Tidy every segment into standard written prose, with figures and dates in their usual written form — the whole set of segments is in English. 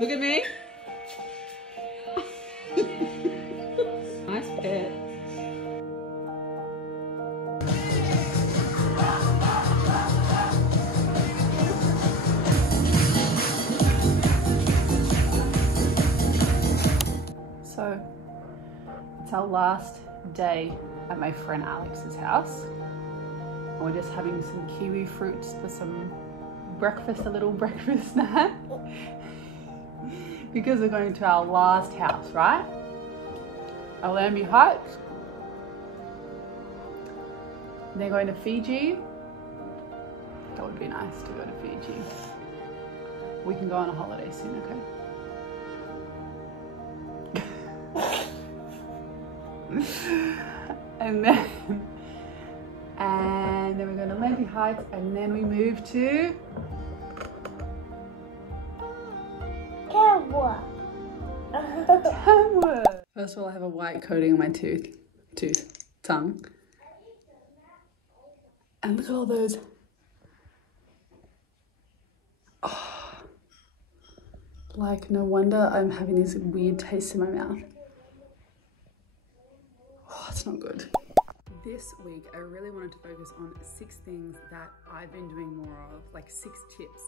Look at me. Nice pet. So it's our last day at my friend Alex's house. And we're just having some kiwi fruits for some breakfast, a little breakfast snack. Because we're going to our last house, right? Limujii Heights. They're going to Fiji. That would be nice to go to Fiji. We can go on a holiday soon, okay? and then we're going to Limujii Heights, and then we move to Tamworth. First of all, I have a white coating on my tongue. And look at all those. Oh, like, no wonder I'm having this weird taste in my mouth. Oh, it's not good. This week, I really wanted to focus on 6 things that I've been doing more of, like 6 tips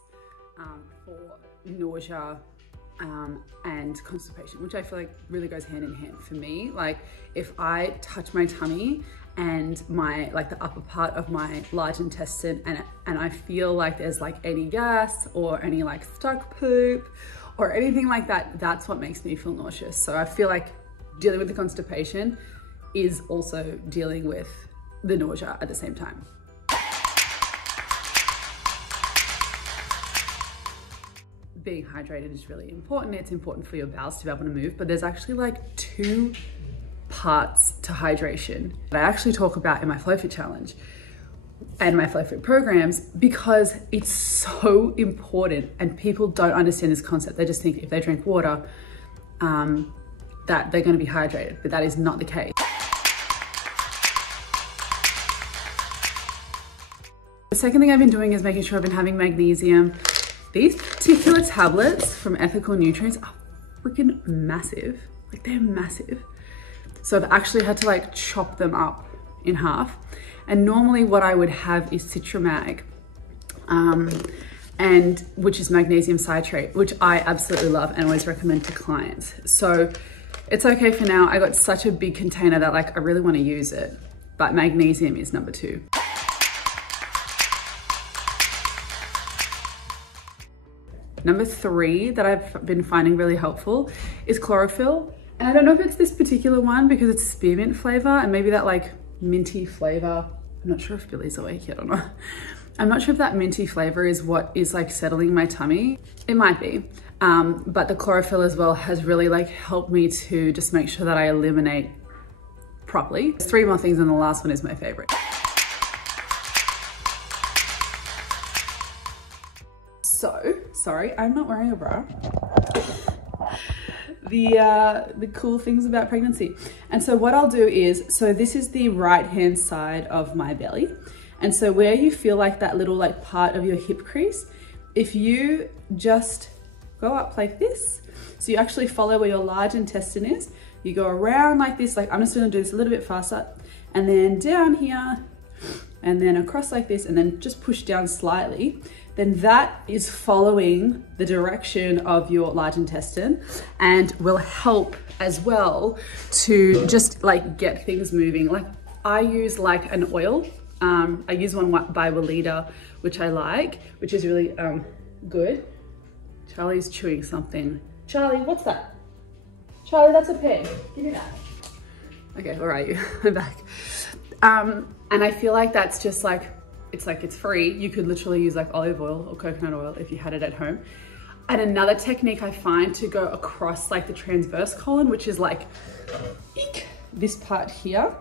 for nausea and constipation, which I feel like really goes hand in hand for me. Like, if I touch my tummy and my, like, the upper part of my large intestine and I feel like there's like any gas or any like stuck poop or anything like that, that's what makes me feel nauseous. So I feel like dealing with the constipation is also dealing with the nausea at the same time. Being hydrated is really important. It's important for your bowels to be able to move, but there's actually like 2 parts to hydration that I actually talk about in my FlowFit challenge and my FlowFit programs, because it's so important and people don't understand this concept. They just think if they drink water, that they're going to be hydrated, but that is not the case. The second thing I've been doing is making sure I've been having magnesium. These particular tablets from Ethical Nutrients are freaking massive. Like, they're massive. So I've actually had to like chop them up in half. And normally what I would have is Citramag, and which is magnesium citrate, which I absolutely love and always recommend to clients. So it's okay for now. I got such a big container that like I really want to use it, but magnesium is number 2. Number 3 that I've been finding really helpful is chlorophyll. And I don't know if it's this particular one because it's a spearmint flavor and maybe that like minty flavor. I'm not sure if Billy's awake yet or not. I'm not sure if that minty flavor is what is like settling my tummy. It might be. But the chlorophyll as well has really like helped me to just make sure that I eliminate properly. 3 more things and the last one is my favorite. So, sorry, I'm not wearing a bra. The cool things about pregnancy. And so what I'll do is, so this is the right hand side of my belly. And so where you feel like that little like part of your hip crease, if you just go up like this, so you actually follow where your large intestine is, you go around like this, like I'm just gonna do this a little bit faster, and then down here, and then across like this, and then just push down slightly, then that is following the direction of your large intestine and will help as well to just like get things moving. Like I use like an oil. I use one by Weleda, which I like, which is really good. Charlie's chewing something. Charlie, what's that? Charlie, that's a pig. Give me that. Okay, where are you? I'm back. And I feel like that's just like, it's free. You could literally use like olive oil or coconut oil if you had it at home. And another technique I find to go across like the transverse colon, which is like this part here,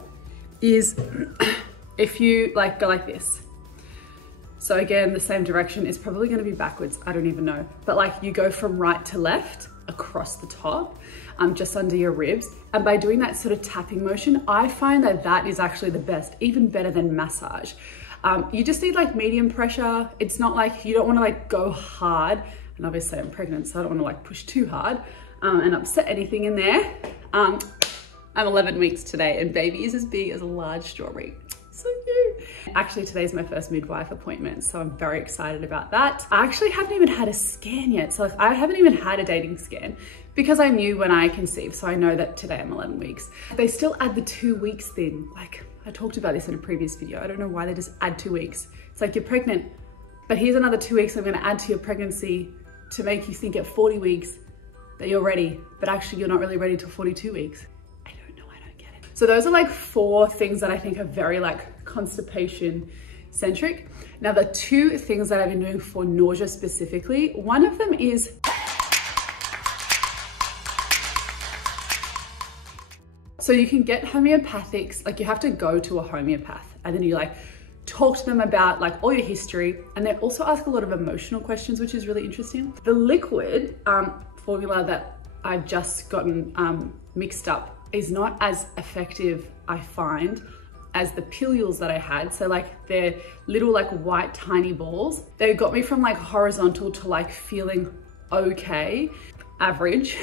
is if you like go like this. So again, the same direction is probably going to be backwards. I don't even know. But like you go from right to left across the top, just under your ribs. And by doing that sort of tapping motion, I find that that is actually the best, even better than massage. You just need like medium pressure. It's not like, you don't want to like go hard. And obviously I'm pregnant, so I don't want to like push too hard and upset anything in there. I'm 11 weeks today and baby is as big as a large strawberry. So cute. Actually, today's my first midwife appointment, so I'm very excited about that. I actually haven't even had a scan yet. So like, I haven't even had a dating scan because I knew when I conceived. So I know that today I'm 11 weeks. They still add the 2 weeks thing. Like I talked about this in a previous video. I don't know why they just add 2 weeks. It's like you're pregnant, but here's another 2 weeks I'm gonna add to your pregnancy to make you think at 40 weeks that you're ready, but actually you're not really ready till 42 weeks. I don't know, I don't get it. So those are like 4 things that I think are very like constipation centric. Now the 2 things that I've been doing for nausea specifically, one of them is so you can get homeopathics, like you have to go to a homeopath and then you like talk to them about like all your history, and they also ask a lot of emotional questions, which is really interesting. The liquid formula that I've just gotten mixed up is not as effective, I find, as the pilules that I had. So like they're little like white tiny balls. They got me from like horizontal to like feeling okay, average,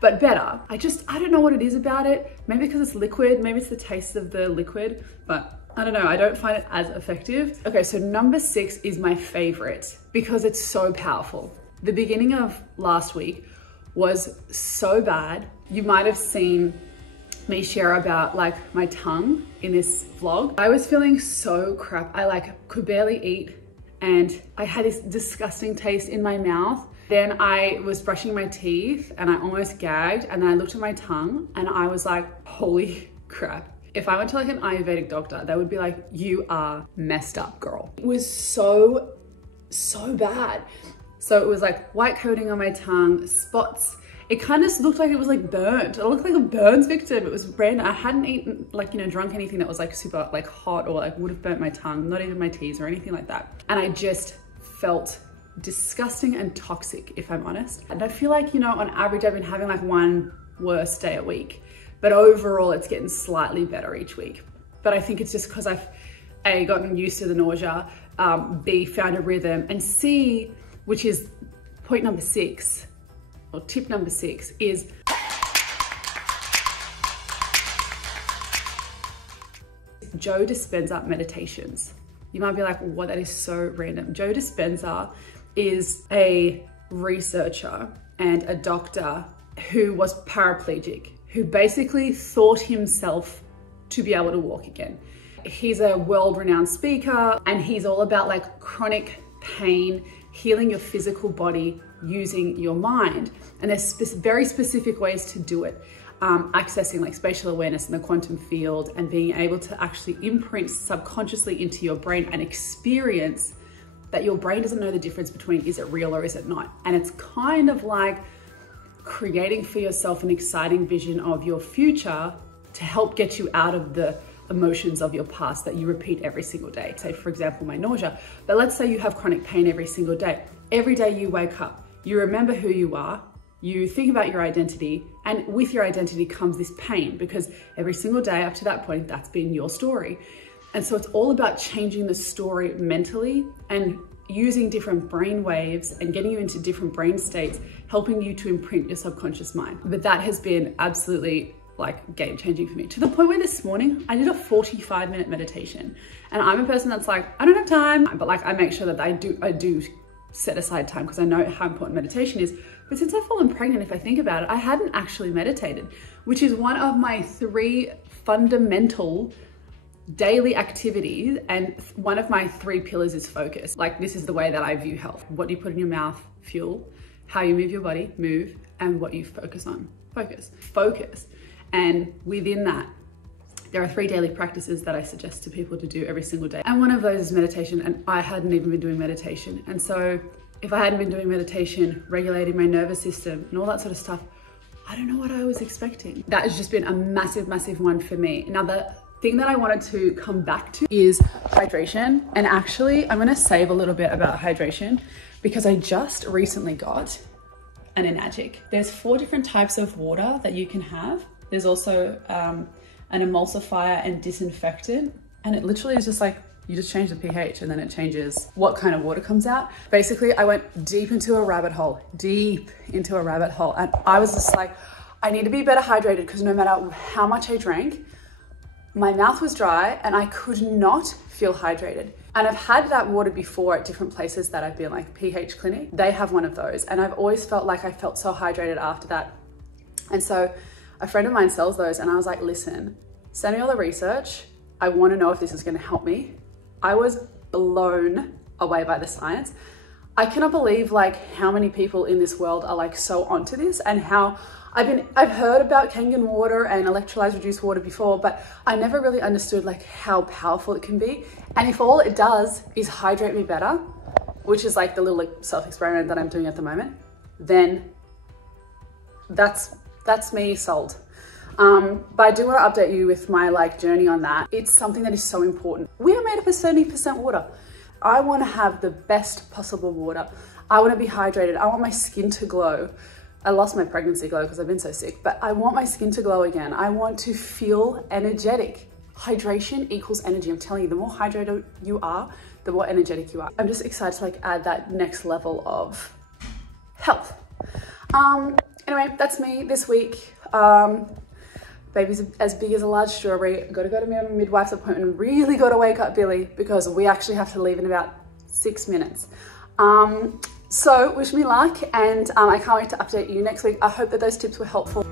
but better. I don't know what it is about it. Maybe because it's liquid, maybe it's the taste of the liquid, but I don't know, I don't find it as effective. Okay, so number 6 is my favorite because it's so powerful. The beginning of last week was so bad. You might have seen me share about like my tongue in this vlog. I was feeling so crap. I like could barely eat and I had this disgusting taste in my mouth. Then I was brushing my teeth and I almost gagged, and then I looked at my tongue and I was like, holy crap. If I went to like an Ayurvedic doctor, they would be like, you are messed up, girl. It was so bad. So it was like white coating on my tongue, spots. It kind of looked like it was like burnt. I looked like a burns victim. It was random. I hadn't eaten like, you know, drunk anything that was like super like hot or like would have burnt my tongue, not even my teeth or anything like that. And I just felt disgusting and toxic, if I'm honest. And I feel like, you know, on average, I've been having like one worse day a week, but overall it's getting slightly better each week. But I think it's just because I've A, gotten used to the nausea, B, found a rhythm, and C, which is point number 6, or tip number 6, is Joe Dispenza meditations. You might be like, what? That is so random. Joe Dispenza is a researcher and a doctor who was paraplegic, who basically thought himself to be able to walk again. He's a world-renowned speaker and he's all about like chronic pain, healing your physical body using your mind. And there's very specific ways to do it. Accessing like spatial awareness in the quantum field and being able to actually imprint subconsciously into your brain and experience that your brain doesn't know the difference between is it real or is it not. And it's kind of like creating for yourself an exciting vision of your future to help get you out of the emotions of your past that you repeat every single day. Say, for example, my nausea, but let's say you have chronic pain every single day. Every day you wake up, you remember who you are, you think about your identity, and with your identity comes this pain because every single day up to that point, that's been your story. And so it's all about changing the story mentally and using different brain waves and getting you into different brain states, helping you to imprint your subconscious mind. But that has been absolutely like game changing for me, to the point where this morning I did a 45-minute meditation. And I'm a person that's like, I don't have time, but like I make sure that I do set aside time because I know how important meditation is. But since I've fallen pregnant, if I think about it, I hadn't actually meditated, which is one of my 3 fundamental daily activities. And one of my 3 pillars is focus. Like this is the way that I view health. What do you put in your mouth? Fuel. How you move your body? Move. And what you focus on? Focus. And within that, there are 3 daily practices that I suggest to people to do every single day. And one of those is meditation, and I hadn't even been doing meditation. And so if I hadn't been doing meditation, regulating my nervous system and all that sort of stuff, I don't know what I was expecting. That has just been a massive, massive one for me. Now, the thing that I wanted to come back to is hydration. And actually, I'm gonna save a little bit about hydration because I just recently got an Enagic. There's 4 different types of water that you can have. There's also an emulsifier and disinfectant, and it literally is just like You just change the pH and then it changes what kind of water comes out. Basically, I went deep into a rabbit hole, and I was just like, I need to be better hydrated because no matter how much I drank, my mouth was dry and I could not feel hydrated. And I've had that water before at different places that I've been, like pH clinic. They have one of those and I've always felt like I felt so hydrated after that. And so a friend of mine sells those and I was like, listen, send me all the research. I want to know if this is going to help me. I was blown away by the science. I cannot believe like how many people in this world are like so onto this, and how I've heard about Kangen water and electrolyte reduced water before, but I never really understood like how powerful it can be. And if all it does is hydrate me better, which is like the little like self-experiment that I'm doing at the moment, then that's me sold. But I do want to update you with my like journey on that. It's something that is so important. We are made up of 70% water. I want to have the best possible water. I want to be hydrated. I want my skin to glow. I lost my pregnancy glow because I've been so sick, but I want my skin to glow again. I want to feel energetic. Hydration equals energy. I'm telling you, the more hydrated you are, the more energetic you are. I'm just excited to like add that next level of health. Anyway, that's me this week. Baby's as big as a large strawberry. Gotta go to my midwife's appointment. Really gotta wake up Billy because we actually have to leave in about 6 minutes. So wish me luck, and I can't wait to update you next week. I hope that those tips were helpful.